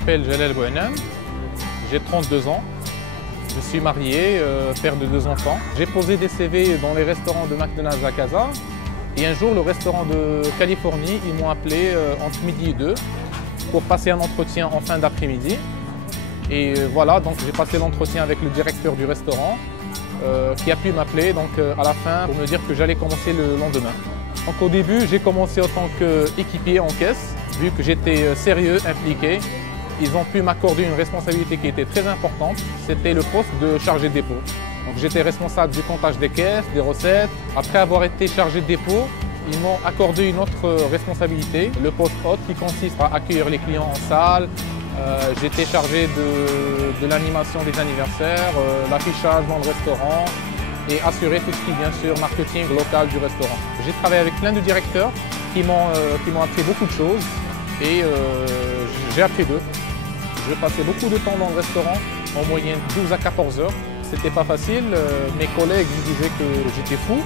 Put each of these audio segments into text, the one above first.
m'appelle Jalal Bouhnem, j'ai 32 ans. Je suis marié, père de 2 enfants. J'ai posé des CV dans les restaurants de McDonald's à Casa. Et un jour, le restaurant de Californie, ils m'ont appelé entre midi et 2 pour passer un entretien en fin d'après-midi. Et voilà, donc j'ai passé l'entretien avec le directeur du restaurant qui a pu m'appeler à la fin pour me dire que j'allais commencer le lendemain. Donc au début, j'ai commencé en tant qu'équipier en caisse, vu que j'étais sérieux, impliqué. Ils ont pu m'accorder une responsabilité qui était très importante, c'était le poste de chargé de dépôt. Donc j'étais responsable du comptage des caisses, des recettes. Après avoir été chargé de dépôt, ils m'ont accordé une autre responsabilité, le poste hôte qui consiste à accueillir les clients en salle. J'étais chargé de l'animation des anniversaires, l'affichage dans le restaurant et assurer tout ce qui est bien sûr marketing local du restaurant. J'ai travaillé avec plein de directeurs qui m'ont appris beaucoup de choses et j'ai appris d'eux. Je passais beaucoup de temps dans le restaurant, en moyenne 12 à 14 heures. C'était pas facile, mes collègues me disaient que j'étais fou,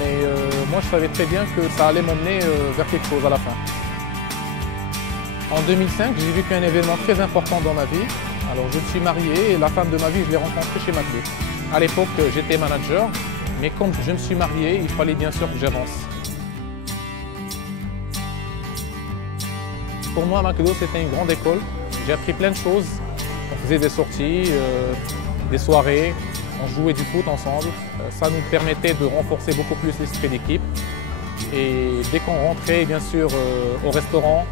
mais moi je savais très bien que ça allait m'emmener vers quelque chose à la fin. En 2005, j'ai vécu un événement très important dans ma vie. Alors je me suis marié et la femme de ma vie, je l'ai rencontrée chez McDo. À l'époque, j'étais manager, mais comme je me suis marié, il fallait bien sûr que j'avance. Pour moi, McDo, c'était une grande école. J'ai appris plein de choses. On faisait des sorties, des soirées, on jouait du foot ensemble. Ça nous permettait de renforcer beaucoup plus l'esprit d'équipe. Et dès qu'on rentrait, bien sûr, au restaurant,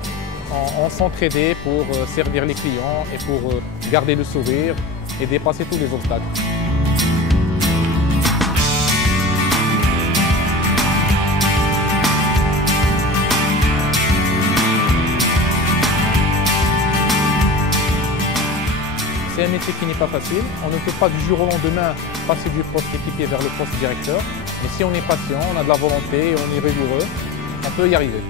on s'entraidait pour servir les clients et pour garder le sourire et dépasser tous les obstacles. C'est un métier qui n'est pas facile. On ne peut pas du jour au lendemain passer du poste équipier vers le poste directeur. Mais si on est patient, on a de la volonté et on est rigoureux, on peut y arriver.